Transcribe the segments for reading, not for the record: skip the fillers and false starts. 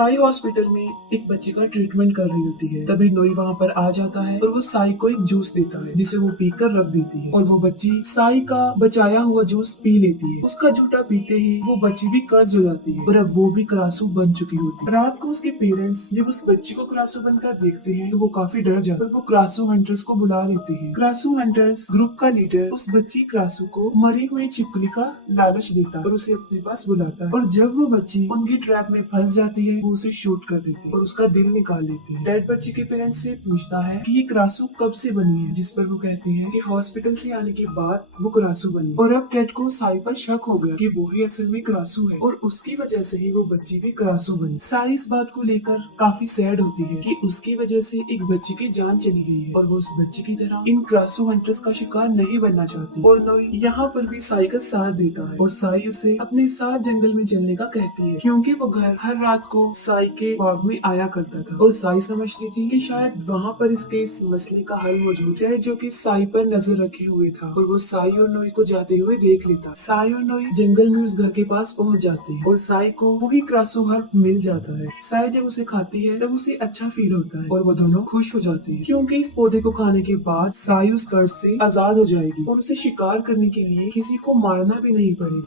Sai hospital में एक बच्चे का ट्रीटमेंट कर रही होती है। तभी नोई वहाँ पर आ जाता है और वो साई को एक जूस देता है जिसे वो पीकर रख देती है और वो बच्ची साई का बचाया हुआ जूस पी लेती है। उसका जूठा पीते ही वो बच्ची भी कर्ज हो जाती है और अब वो भी क्रासू बन चुकी होती है। रात को उसके पेरेंट्स जब उस बच्ची को क्रासू बनकर देखते हैं तो वो काफी डर जाते हैं और वो क्रासू हंटर्स को बुला लेते हैं। क्रासू हंटर्स ग्रुप का लीडर उस बच्ची क्रासू को मरी हुई छिपकली का लालच देता है और उसे अपने पास बुलाता है और जब वो बच्ची उनकी ट्रैप में फंस जाती है वो उसे शूट कर देते हैं और उसका दिल निकाल लेते हैं। डैड बच्ची के पेरेंट्स से पूछता है कि ये क्रासू कब से बनी है, जिस पर वो कहते हैं कि हॉस्पिटल से आने के बाद वो क्रासू बनी और अब कैट को साई पर शक हो गया कि वो ही असल में क्रासू है और उसकी वजह से ही वो बच्ची भी क्रासू बनी। साई इस बात को लेकर काफी सैड होती है कि उसकी वजह से एक बच्ची की जान चली गई है और वो उस बच्ची की तरह इन क्रासू हंटर्स का शिकार नहीं बनना चाहती और नोई यहाँ पर भी साई का साथ देता है और साई उसे अपने साथ जंगल में चलने का कहती है क्योंकि वो घर हर रात को साई के ख्वाब में आया करता था और साई समझती थी कि शायद वहाँ पर इसके इस मसले का हल मौजूद है जो कि साई पर नजर रखे हुए था और वो साई और नोई को जाते हुए देख लेता। साई और नोई जंगल में उस घर के पास पहुँच जाते हैं और साई को वही क्रासू हर्ब मिल जाता है। साई जब उसे खाती है तब उसे अच्छा फील होता है और वो दोनों खुश हो जाते हैं क्योंकि इस पौधे को खाने के बाद साई उस कर्ज से आजाद हो जाएगी और उसे शिकार करने के लिए किसी को मारना भी नहीं पड़ेगा।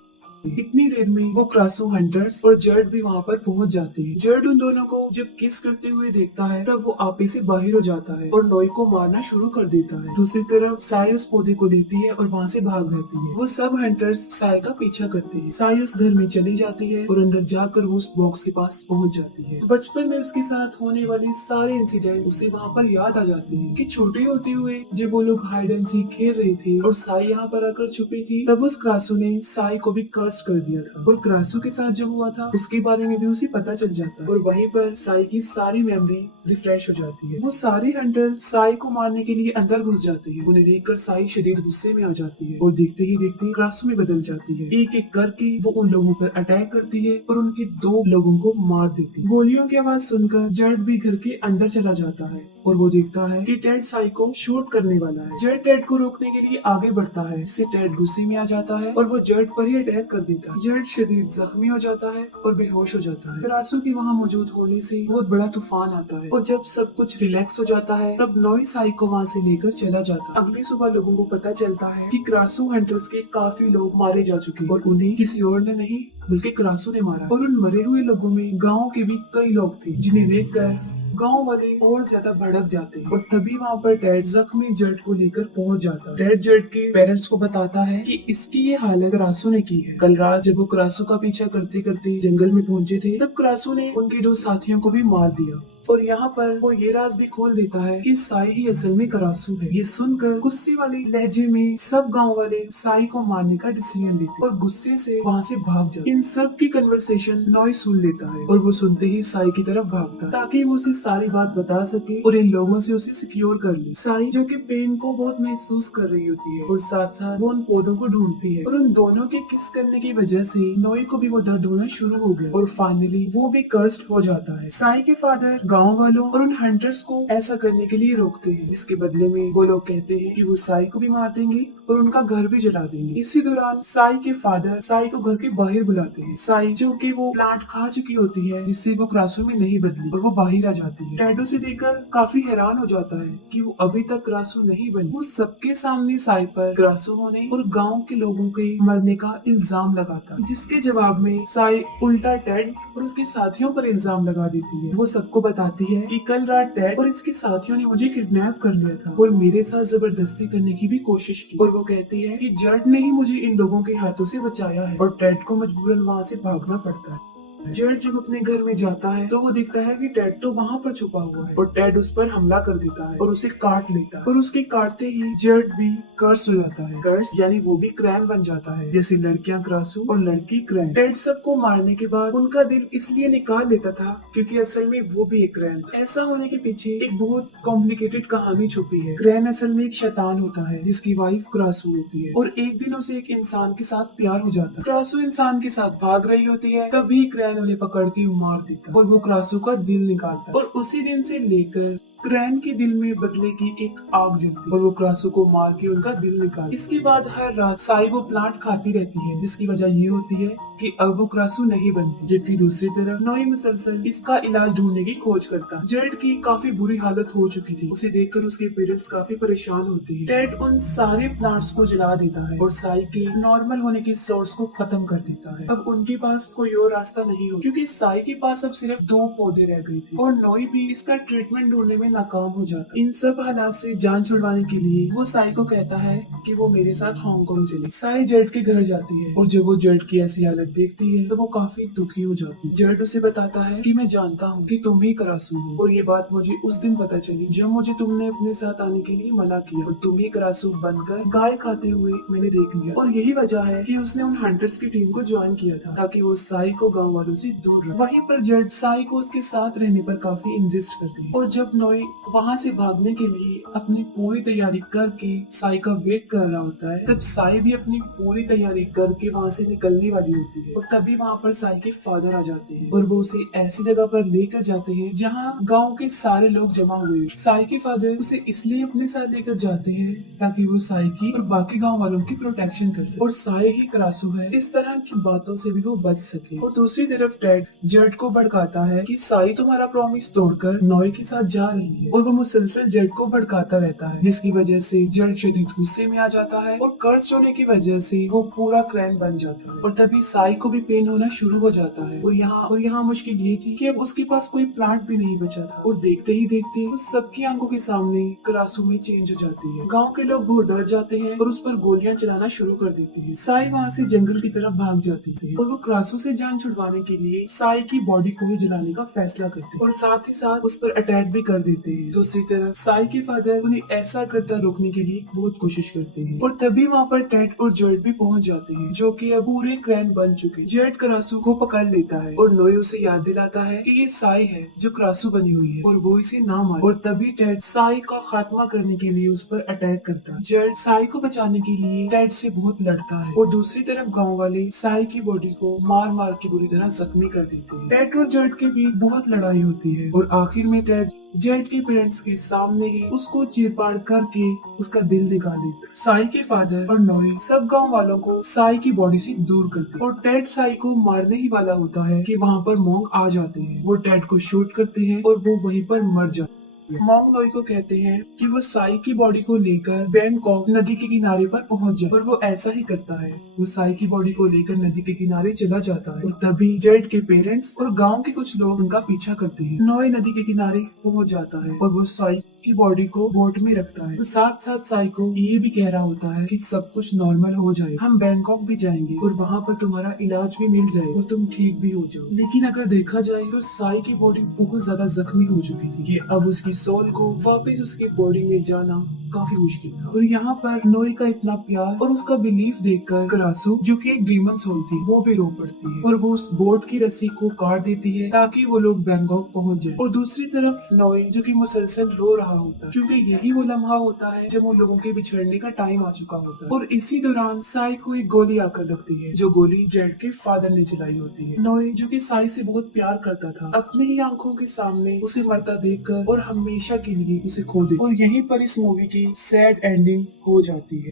इतनी देर में वो क्रासू हंटर्स और जर्ड भी वहाँ पर पहुँच जाते हैं। जर्ड उन दोनों को जब किस करते हुए देखता है तब वो आपे से बाहर हो जाता है और नोई को मारना शुरू कर देता है। दूसरी तरफ साई उस पौधे को लेती है और वहाँ से भाग जाती है। वो सब हंटर्स साई का पीछा करते हैं। साई उस घर में चली जाती है और अंदर जाकर वो उस बॉक्स के पास पहुँच जाती है। बचपन में उसके साथ होने वाले सारे इंसिडेंट उसे वहाँ पर याद आ जाते हैं कि छोटे होते हुए जब वो लोग हाइड एंड सीक खेल रहे थे और साई यहाँ पर आकर छुपी थी तब उस क्रासू ने साई को भी कर दिया था और क्रासू के साथ जो हुआ था उसके बारे में भी उसे पता चल जाता है और वहीं पर साई की सारी मेमोरी रिफ्रेश हो जाती है। वो सारे हंटर साई को मारने के लिए अंदर घुस जाते हैं। उन्हें देखकर साई शदीद गुस्से में आ जाती है और देखते ही देखते क्रासू में बदल जाती है। एक एक करके वो उन लोगों पर अटैक करती है और उनके 2 लोगों को मार देती है। गोलियों की आवाज सुनकर जर्ड भी घर के अंदर चला जाता है और वो देखता है कि टेड साई को शूट करने वाला है। जर्ड टेड को रोकने के लिए आगे बढ़ता है जिससे टेड गुस्से में आ जाता है और वो जर्ड पर ही अटैक कर देता है। जर्ड शदीद जख्मी हो जाता है और बेहोश हो जाता है। क्रासू के वहाँ मौजूद होने से बहुत बड़ा तूफान आता है और जब सब कुछ रिलैक्स हो जाता है तब नोई साई को वहाँ से लेकर चला जाता है। अगली सुबह लोगों को पता चलता है कि क्रासू हंटर्स के काफी लोग मारे जा चुके हैं और उन्हें किसी और ने नहीं बल्कि क्रासू ने मारा और उन मरे हुए लोगों में गाँव के भी कई लोग थे जिन्हें देखकर गांव वाले और ज्यादा भड़क जाते हैं और तभी वहाँ पर टेड जख्मी जर्ड को लेकर पहुँच जाता है। टेड जर्ड के पेरेंट्स को बताता है कि इसकी ये हालत क्रासू ने की है। कल रात जब वो क्रासू का पीछा करते करते जंगल में पहुँचे थे तब क्रासू ने उनके 2 साथियों को भी मार दिया और यहाँ पर वो ये राज भी खोल देता है कि साई ही असल में क्रासू है। ये सुनकर गुस्से वाले लहजे में सब गांव वाले साई को मारने का डिसीजन लेते और गुस्से से वहाँ से भाग जाते। इन सब की कन्वर्सेशन नॉय सुन लेता है और वो सुनते ही साई की तरफ भागता है ताकि वो उसे सारी बात बता सके और इन लोगों से उसे सिक्योर कर ले। साई जो कि पेन को बहुत महसूस कर रही होती है और साथ साथ वो उन पौधों को ढूंढती है और उन दोनों के किस करने की वजह से नॉय को भी वो दर्द होना शुरू हो गया और फाइनली वो भी कर्स्ड हो जाता है। साई के फादर गांव वालों और उन हंटर्स को ऐसा करने के लिए रोकते हैं जिसके बदले में वो लोग कहते हैं कि वो साई को भी मार देंगे और उनका घर भी जला देंगे। इसी दौरान साई के फादर साई को घर के बाहर बुलाते हैं। साई जो कि वो प्लांट खा चुकी होती है जिससे वो क्रासू में नहीं बदली और वो बाहर आ जाती है। टैडो से देखकर काफी हैरान हो जाता है कि वो अभी तक क्रासू नहीं बनी। वो सबके सामने साई पर क्रासू होने और गाँव के लोगों के मरने का इल्जाम लगाता जिसके जवाब में साई उल्टा टेड और उसके साथियों पर इल्जाम लगा देती है। वो सबको बताती है कि कल रात टेड और इसके साथियों ने मुझे किडनैप कर लिया था और मेरे साथ जबरदस्ती करने की भी कोशिश की और वो कहती है कि जर्ड ने ही मुझे इन लोगों के हाथों से बचाया है और टेड को मजबूरन वहाँ से भागना पड़ता है। जर्ड जब अपने घर में जाता है तो वो दिखता है कि टेड तो वहाँ पर छुपा हुआ है और टेड उस पर हमला कर देता है और उसे काट लेता है और उसके काटते ही जर्ड भी कर्स हो जाता है। कर्स यानी वो भी क्रैन बन जाता है जैसे लड़कियां क्रासू और लड़की क्रैन। टेड सबको मारने के बाद उनका दिल इसलिए निकाल लेता था क्योंकि असल में वो भी एक क्रैन था। ऐसा होने के पीछे एक बहुत कॉम्प्लिकेटेड कहानी छुपी है। क्रैन असल में एक शैतान होता है जिसकी वाइफ क्रासू होती है और एक दिन उसे एक इंसान के साथ प्यार हो जाता है। क्रासू इंसान के साथ भाग रही होती है तभी क्रैन उन्हें पकड़ के मार देता और वो क्रासू का दिल निकालता है और उसी दिन से लेकर क्रैन के दिल में बदले की एक आग जलती और वो क्रासू को मार के उनका दिल निकाल। इसके बाद हर रात साई वो प्लांट खाती रहती है जिसकी वजह ये होती है कि अब वो क्रासू नहीं बनती, जबकि दूसरी तरफ नोई मुसलसल इसका इलाज ढूंढने की खोज करता। जेड की काफी बुरी हालत हो चुकी थी, उसे देखकर उसके पेरेंट्स काफी परेशान होते हैं। टेड उन सारे प्लांट्स को जला देता है और साई के नॉर्मल होने की सोर्स को खत्म कर देता है। अब उनके पास कोई और रास्ता नहीं हो, क्योंकि साई के पास अब सिर्फ 2 पौधे रह गए थे और नोई भी इसका ट्रीटमेंट ढूंढने में नाकाम हो जाता। इन सब हालात से जान छुड़वाने के लिए वो साई को कहता है कि वो मेरे साथ हांगकांग चले। साई जेड के घर जाती है और जब वो जेड की ऐसी हालत देखती है तो वो काफी दुखी हो जाती है। जेड उसे बताता है कि मैं जानता हूँ कि तुम ही करासू हो और ये बात मुझे उस दिन पता चली जब मुझे तुमने अपने साथ आने के लिए मना किया और तुम ही करासू बनकर गाय खाते हुए मैंने देख लिया और यही वजह है कि उसने उन हंटर्स की टीम को ज्वाइन किया था ताकि वो साई को गाँव वालों से दूर रखे। वहीं पर जेड साई को उसके साथ रहने पर काफी इंसिस्ट करती है और जब नोई वहाँ से भागने के लिए अपनी पूरी तैयारी करके साई का वेट कर रहा होता है, तब साई भी अपनी पूरी तैयारी करके वहाँ से निकलने वाली होती है और तभी वहाँ पर साई के फादर आ जाते हैं और वो उसे ऐसी जगह पर लेकर जाते हैं जहाँ गांव के सारे लोग जमा हुए हैं। साई के फादर उसे इसलिए अपने साथ लेकर जाते हैं ताकि वो साई की और बाकी गांव वालों की प्रोटेक्शन कर सके और साई ही क्रासू है, इस तरह की बातों से भी वो बच सके। और दूसरी तरफ टेड जेड को भड़काता है कि साई तुम्हारा प्रॉमिस तोड़कर नोई के साथ जा रही है और वो मुसलसल जेड को भड़काता रहता है, जिसकी वजह से जेड शदीद गुस्से में आ जाता है और कर्ज होने की वजह से वो पूरा क्लैन बन जाता है। और तभी साई को भी पेन होना शुरू हो जाता है और यहाँ मुश्किल ये थी कि अब उसके पास कोई प्लांट भी नहीं बचा था और देखते ही देखते उस सबकी आंखों के सामने क्रासू में चेंज हो जाती है। गांव के लोग बहुत डर जाते हैं और उस पर गोलियां चलाना शुरू कर देते हैं। साई वहाँ से जंगल की तरफ भाग जाती है और वो क्रासू से जान छुड़वाने के लिए साई की बॉडी को ही जलाने का फैसला करते हैं और साथ ही साथ उस पर अटैक भी कर देते हैं। दूसरी तरफ साई के फादर उन्हें ऐसा करता रोकने के लिए बहुत कोशिश करते हैं और तभी वहाँ पर टेड और जेड भी पहुँच जाते हैं, जो कि अब पूरे क्लैन बन चुके। जेड क्रासू को पकड़ लेता है और नोई उसे याद दिलाता है कि ये साई है जो क्रासू बनी हुई है और वो इसे ना मारे और तभी टेड साई का खात्मा करने के लिए उस पर अटैक करता है। जेड साई को बचाने के लिए टेड से बहुत लड़ता है और दूसरी तरफ गांव वाले साई की बॉडी को मार मार के बुरी तरह जख्मी कर देते हैं। टेड और जेड के बीच बहुत लड़ाई होती है और आखिर में टेड जेड के पेरेंट्स के सामने ही उसको चीरफाड़ करके उसका दिल निकाल देता है। साई के फादर और नोई सब गांव वालों को साई की बॉडी से दूर करते हैं और टेड साई को मारने ही वाला होता है कि वहाँ पर मॉन्ग आ जाते हैं। वो टेड को शूट करते हैं और वो वहीं पर मर जाते हैं। मॉन्ग नोई को कहते हैं कि वो साई की बॉडी को लेकर बैंकॉक नदी के किनारे पर पहुंच जाए और वो ऐसा ही करता है। वो साई की बॉडी को लेकर नदी के किनारे चला जाता है और तभी जेड के पेरेंट्स और गांव के कुछ लोग उनका पीछा करते हैं। नोई नदी के किनारे पहुंच जाता है और वो साई की बॉडी को बोट में रखता है। तो साथ साथ साई को ये भी कह रहा होता है कि सब कुछ नॉर्मल हो जाए, हम बैंकॉक भी जाएंगे और वहाँ पर तुम्हारा इलाज भी मिल जाए और तुम ठीक भी हो जाओ। लेकिन अगर देखा जाए तो साई की बॉडी बहुत ज्यादा जख्मी हो चुकी थी कि अब उसकी सोल को वापस उसकी बॉडी में जाना काफी मुश्किल था। और यहाँ पर नोई का इतना प्यार और उसका बिलीफ देखकर क्रासू, जो कि एक डीमन सोल थी, वो भी रो पड़ती है और वो उस बोट की रस्सी को काट देती है ताकि वो लोग बैंकॉक पहुँच जाए। और दूसरी तरफ नोई, जो कि मुसलसल रो रहा होता है क्योंकि यही वो लम्हा होता है जब उन लोगों के बिछड़ने का टाइम आ चुका होता है। और इसी दौरान साई को एक गोली आकर लगती है, जो गोली जेड के फादर ने चलाई होती है। नोई, जो कि साई से बहुत प्यार करता था, अपनी ही आंखों के सामने उसे मरता देखकर और हमेशा के लिए उसे खो दे। और यहीं पर इस मूवी की सैड एंडिंग हो जाती है।